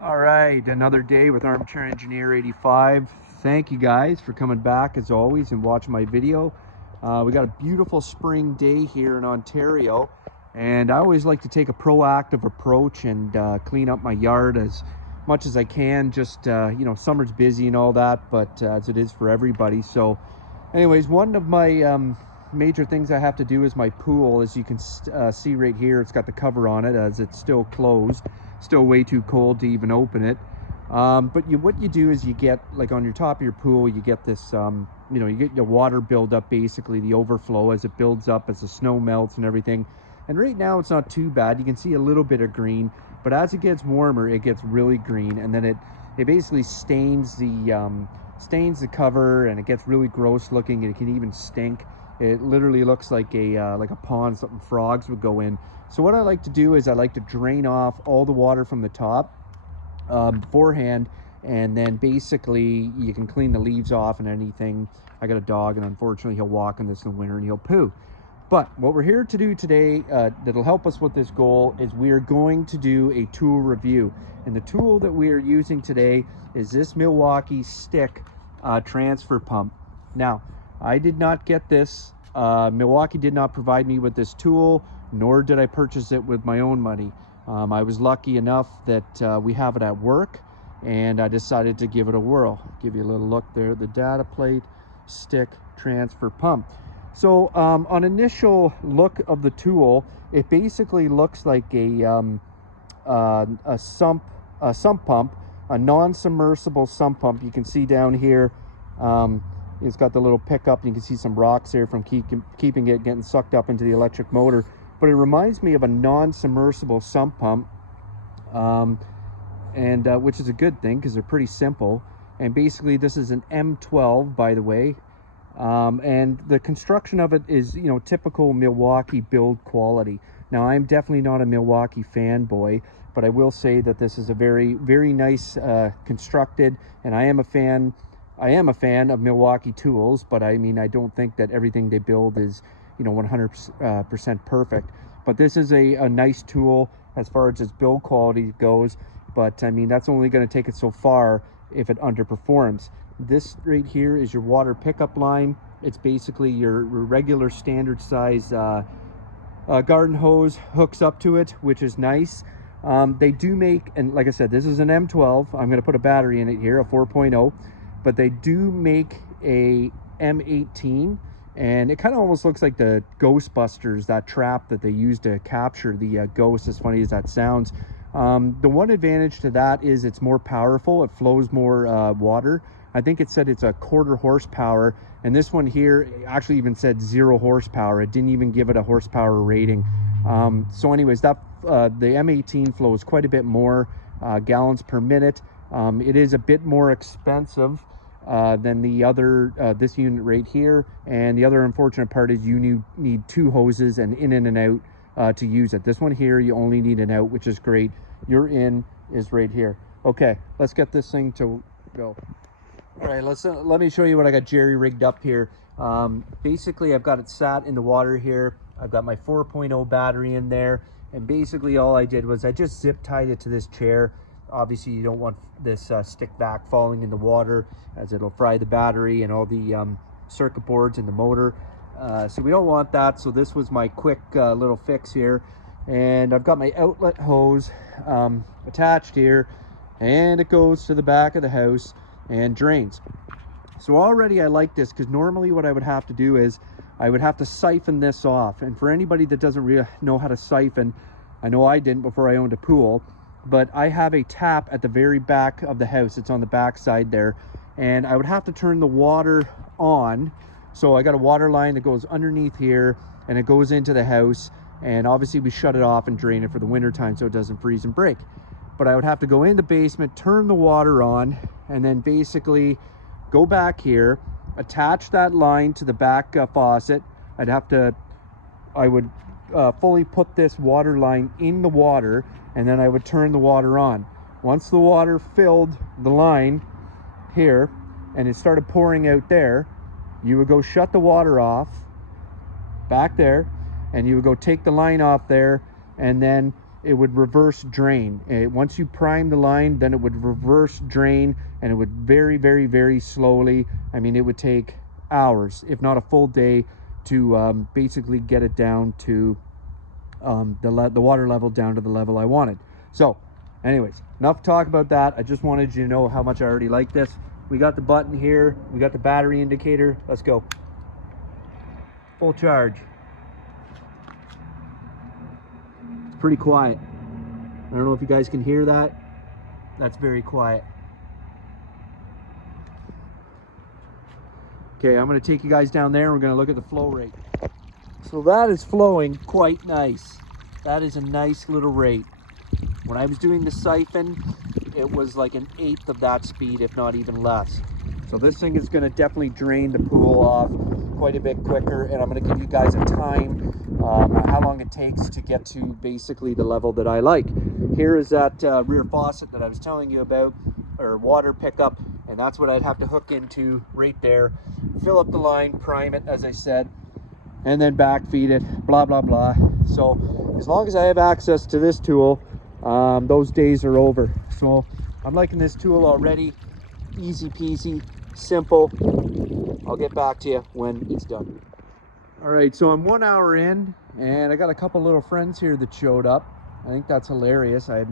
All right, another day with Armchair Engineer 85. Thank you guys for coming back as always and watching my video. We got a beautiful spring day here in Ontario, and I always like to take a proactive approach and clean up my yard as much as I can. Just you know, summer's busy and all that, but as it is for everybody. So anyways, one of my major things I have to do is my pool. As you can see right here, it's got the cover on it as it's still closed. Still way too cold to even open it. But what you do is you get, like on your top of your pool, you get this, you know, you get your water buildup, basically the overflow as it builds up, as the snow melts and everything. And right now it's not too bad. You can see a little bit of green, but as it gets warmer, it gets really green, and then it basically stains the cover, and it gets really gross looking, and it can even stink. It literally looks like a pond, something frogs would go in. So what I like to do is I like to drain off all the water from the top beforehand, and then basically you can clean the leaves off and anything. I got a dog, and unfortunately he'll walk in this in the winter and he'll poo. But what we're here to do today that'll help us with this goal is we are going to do a tool review. And the tool that we are using today is this Milwaukee stick transfer pump. Now, I did not get this. Milwaukee did not provide me with this tool, nor did I purchase it with my own money. I was lucky enough that we have it at work, and I decided to give it a whirl. Give you a little look there, the data plate stick transfer pump. So on initial look of the tool, it basically looks like a sump pump, a non-submersible sump pump. You can see down here, it's got the little pickup, and you can see some rocks there from keeping it getting sucked up into the electric motor. But it reminds me of a non-submersible sump pump, which is a good thing because they're pretty simple. And basically this is an M12, by the way. And the construction of it is, you know, typical Milwaukee build quality. Now, I'm definitely not a Milwaukee fanboy, but I will say that this is a very, very nice constructed, and I am a fan of Milwaukee tools, but I mean, I don't think that everything they build is, you know, 100% perfect. But this is a nice tool as far as its build quality goes. But I mean, that's only going to take it so far if it underperforms. This right here is your water pickup line. It's basically your regular standard size garden hose hooks up to it, which is nice. They do make, and like I said, this is an M12. I'm going to put a battery in it here, a 4.0, but they do make a M18, and it kind of almost looks like the Ghostbusters, that trap that they use to capture the ghosts, as funny as that sounds. The one advantage to that is it's more powerful. It flows more water. I think it said it's a 1/4 horsepower, and this one here actually even said 0 horsepower. It didn't even give it a horsepower rating. So anyways, the M18 flows quite a bit more gallons per minute. It is a bit more expensive than the other this unit right here, and the other unfortunate part is you need 2 hoses and in and out to use it. This one here, you only need an out, which is great. Your in is right here. Okay, let's get this thing to go. All right, let me show you what I got jerry rigged up here. Basically, I've got it sat in the water here. I've got my 4.0 battery in there, and basically all I did was I just zip tied it to this chair. Obviously, you don't want this stick vac falling in the water, as it'll fry the battery and all the circuit boards and the motor. So we don't want that. So this was my quick little fix here, and I've got my outlet hose attached here, and it goes to the back of the house and drains. So already I like this, because normally what I would have to do is I would have to siphon this off. And for anybody that doesn't really know how to siphon, I know I didn't before I owned a pool, but I have a tap at the very back of the house. It's on the back side there, and I would have to turn the water on. So I got a water line that goes underneath here, and it goes into the house, and obviously we shut it off and drain it for the winter time so it doesn't freeze and break. But I would have to go in the basement, turn the water on, and then basically go back here, attach that line to the back faucet. I would fully put this water line in the water, and then I would turn the water on. Once the water filled the line here and it started pouring out there, you would go shut the water off back there, and you would go take the line off there, and then it would reverse drain. Once you prime the line, then it would reverse drain, and it would very, very, very slowly. I mean, it would take hours, if not a full day, to basically get it down to the water level down to the level I wanted. So anyways, enough talk about that. I just wanted you to know how much I already like this. We got the button here, we got the battery indicator. Let's go. Full charge. It's pretty quiet. I don't know if you guys can hear that. That's very quiet. Okay, I'm going to take you guys down there and we're going to look at the flow rate. So that is flowing quite nice. That is a nice little rate. When I was doing the siphon, it was like an eighth of that speed, if not even less. So this thing is going to definitely drain the pool off quite a bit quicker, and I'm going to give you guys a time, how long it takes to get to basically the level that I like. Here is that rear faucet that I was telling you about, or water pickup, and that's what I'd have to hook into right there. Fill up the line, prime it, as I said, and then backfeed it, blah, blah, blah. So as long as I have access to this tool, those days are over. So I'm liking this tool already. Easy peasy, simple. I'll get back to you when it's done. All right, so I'm 1 hour in, and I got a couple little friends here that showed up. I think that's hilarious. I have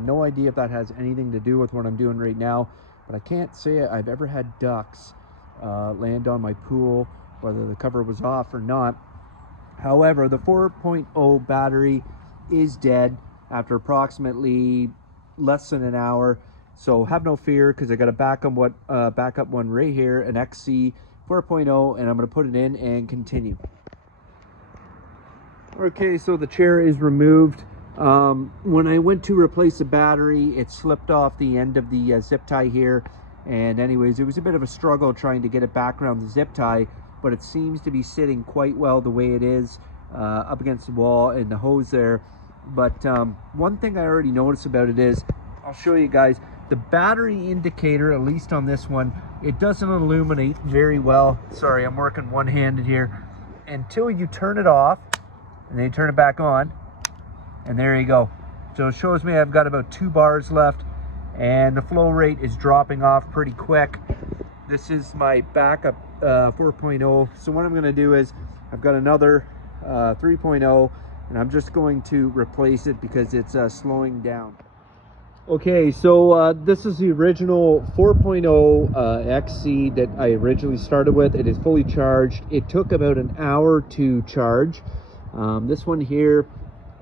no idea if that has anything to do with what I'm doing right now, but I can't say I've ever had ducks land on my pool, whether the cover was off or not. However, the 4.0 battery is dead after approximately less than an hour. So have no fear, because I got a backup one right here, an XC 4.0, and I'm going to put it in and continue. Okay, so the chair is removed. When I went to replace the battery, it slipped off the end of the zip tie here. And anyways, it was a bit of a struggle trying to get it back around the zip tie, but it seems to be sitting quite well the way it is, up against the wall and the hose there. But one thing I already noticed about it is, I'll show you guys, the battery indicator, at least on this one, it doesn't illuminate very well. Sorry, I'm working one-handed here. Until you turn it off, and then you turn it back on, and there you go. So it shows me I've got about 2 bars left, and the flow rate is dropping off pretty quick. This is my backup 4.0. So what I'm going to do is, I've got another 3.0, and I'm just going to replace it because it's slowing down. Okay, so this is the original 4.0 XC that I originally started with. It is fully charged. It took about an hour to charge. This one here,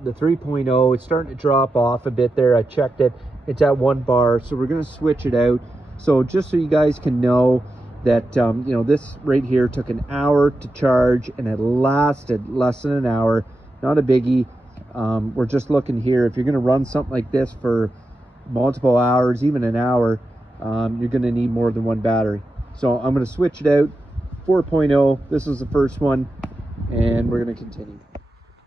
the 3.0, it's starting to drop off a bit there. I checked it. It's at 1 bar, so we're going to switch it out. So just so you guys can know that, you know, this right here took an hour to charge, and it lasted less than an hour. Not a biggie. We're just looking here. If you're going to run something like this for multiple hours, even an hour, you're going to need more than 1 battery. So I'm going to switch it out. 4.0, this is the first one, and we're going to continue.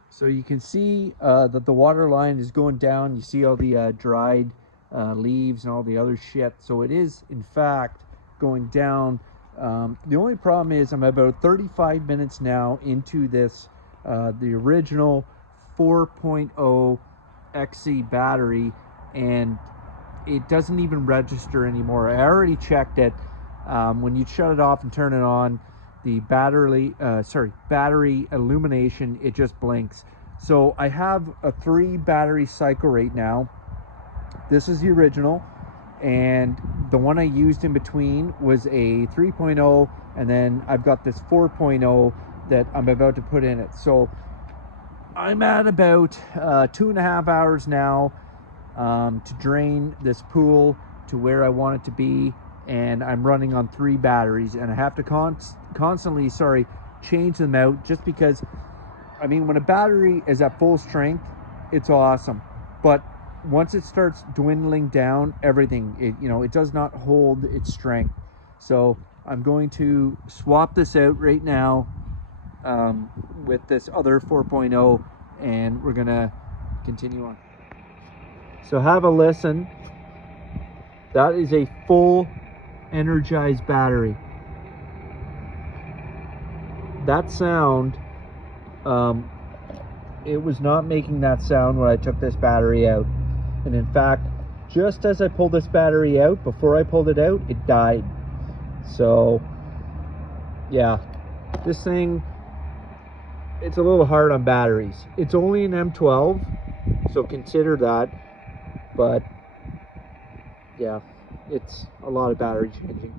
So you can see that the water line is going down. You see all the dried leaves and all the other shit. So it is, in fact, going down. The only problem is I'm about 35 minutes now into this, the original 4.0 XC battery, and it doesn't even register anymore. I already checked it. When you shut it off and turn it on, the battery illumination, it just blinks. So I have a 3 battery cycle right now. This is the original, and the one I used in between was a 3.0, and then I've got this 4.0 that I'm about to put in it. So I'm at about 2.5 hours now to drain this pool to where I want it to be, and I'm running on 3 batteries, and I have to constantly change them out, just because, I mean, when a battery is at full strength, it's awesome, but once it starts dwindling down, everything, it does not hold its strength. So I'm going to swap this out right now with this other 4.0, and we're gonna continue on. So have a listen. That is a full energized battery. That sound it was not making that sound when I took this battery out. And in fact, just as I pulled this battery out, before I pulled it out, it died. So yeah, this thing, it's a little hard on batteries. It's only an M12, so consider that. But yeah, it's a lot of battery changing.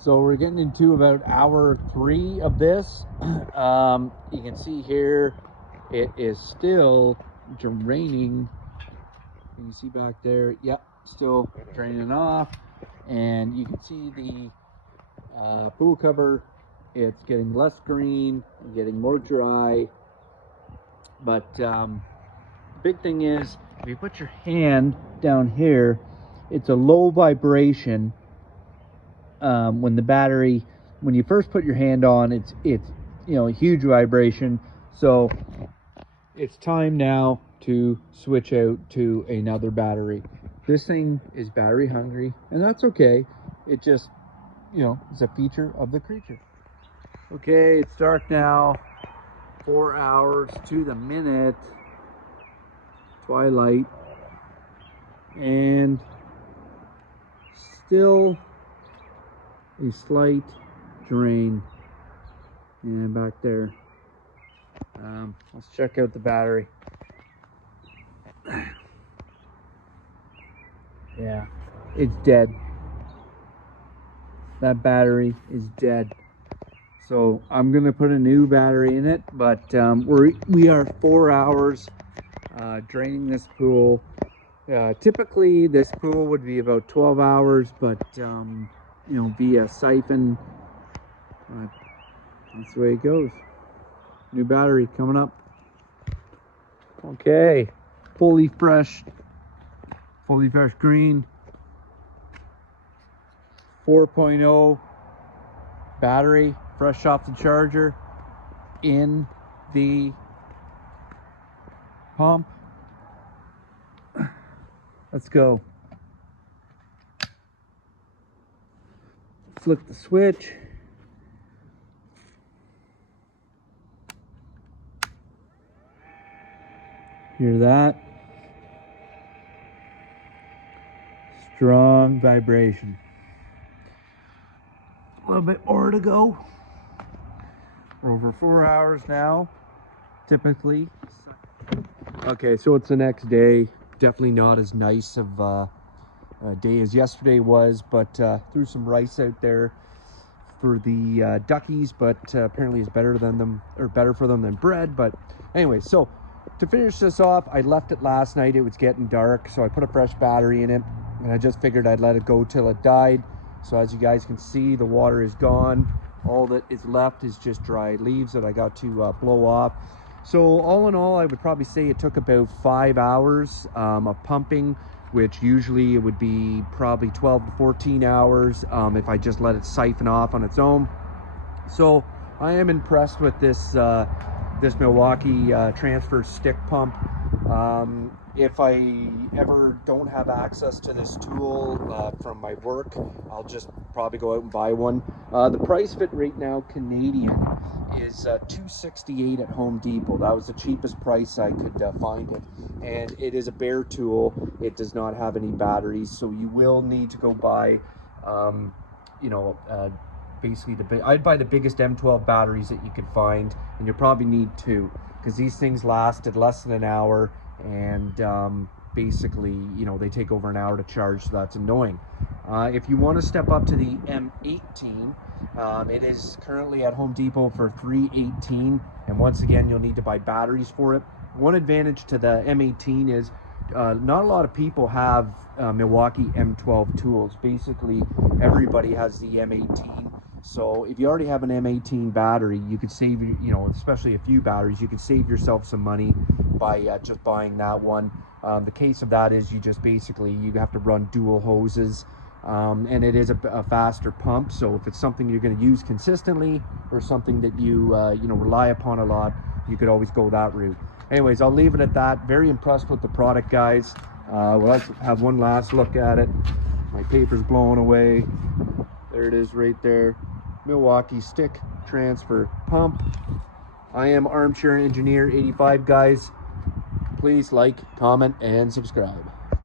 So we're getting into about hour 3 of this. You can see here, it is still draining. You can see back there, yep, still draining off. And you can see the pool cover, it's getting less green, getting more dry. But big thing is, if you put your hand down here, it's a low vibration. When the battery, when you first put your hand on, it's you know, a huge vibration. So it's time now to switch out to another battery. This thing is battery hungry, and that's okay. It just, you know, is a feature of the creature. Okay, it's dark now. 4 hours to the minute. Twilight. And still a slight drain. And back there. Let's check out the battery. Yeah, it's dead. That battery is dead. So I'm gonna put a new battery in it, but we are 4 hours draining this pool. Typically this pool would be about 12 hours, but you know, via siphon, that's the way it goes. New battery coming up. Okay, fully fresh green 4.0 battery, fresh off the charger, in the pump. Let's go. Flip the switch. Hear that? Strong vibration. A little bit more to go. We're over 4 hours now, typically. Okay, so it's the next day. Definitely not as nice of a day as yesterday was, but threw some rice out there for the duckies, but apparently it's better than them, or better for them than bread. But anyway, so to finish this off, I left it last night. It was getting dark, so I put a fresh battery in it, and I just figured I'd let it go till it died. So as you guys can see, the water is gone. All that is left is just dry leaves that I got to blow off. So all in all, I would probably say it took about 5 hours of pumping, which usually it would be probably 12 to 14 hours if I just let it siphon off on its own. So I am impressed with this this Milwaukee transfer stick pump. If I ever don't have access to this tool from my work, I'll just probably go out and buy one. The price of it right now, Canadian, is $268 at Home Depot. That was the cheapest price I could find it. And it is a bare tool. It does not have any batteries, so you will need to go buy, you know, basically I'd buy the biggest M12 batteries that you could find, and you'll probably need 2, because these things lasted less than an hour, and basically, you know, they take over an hour to charge, so that's annoying. If you want to step up to the M18, it is currently at Home Depot for $318, and once again, you'll need to buy batteries for it. One advantage to the M18 is not a lot of people have Milwaukee M12 tools. Basically, everybody has the M18. So if you already have an M18 battery, you could save, you know, especially a few batteries, you could save yourself some money by just buying that one. The case of that is you just basically, you have to run dual hoses, and it is a faster pump. So if it's something you're going to use consistently, or something that you you know, rely upon a lot, you could always go that route. Anyways, I'll leave it at that. Very impressed with the product, guys. Let's have one last look at it. My paper's blowing away. There it is right there. Milwaukee stick transfer pump. I am Armchair Engineer 85, guys. Please like, comment, and subscribe.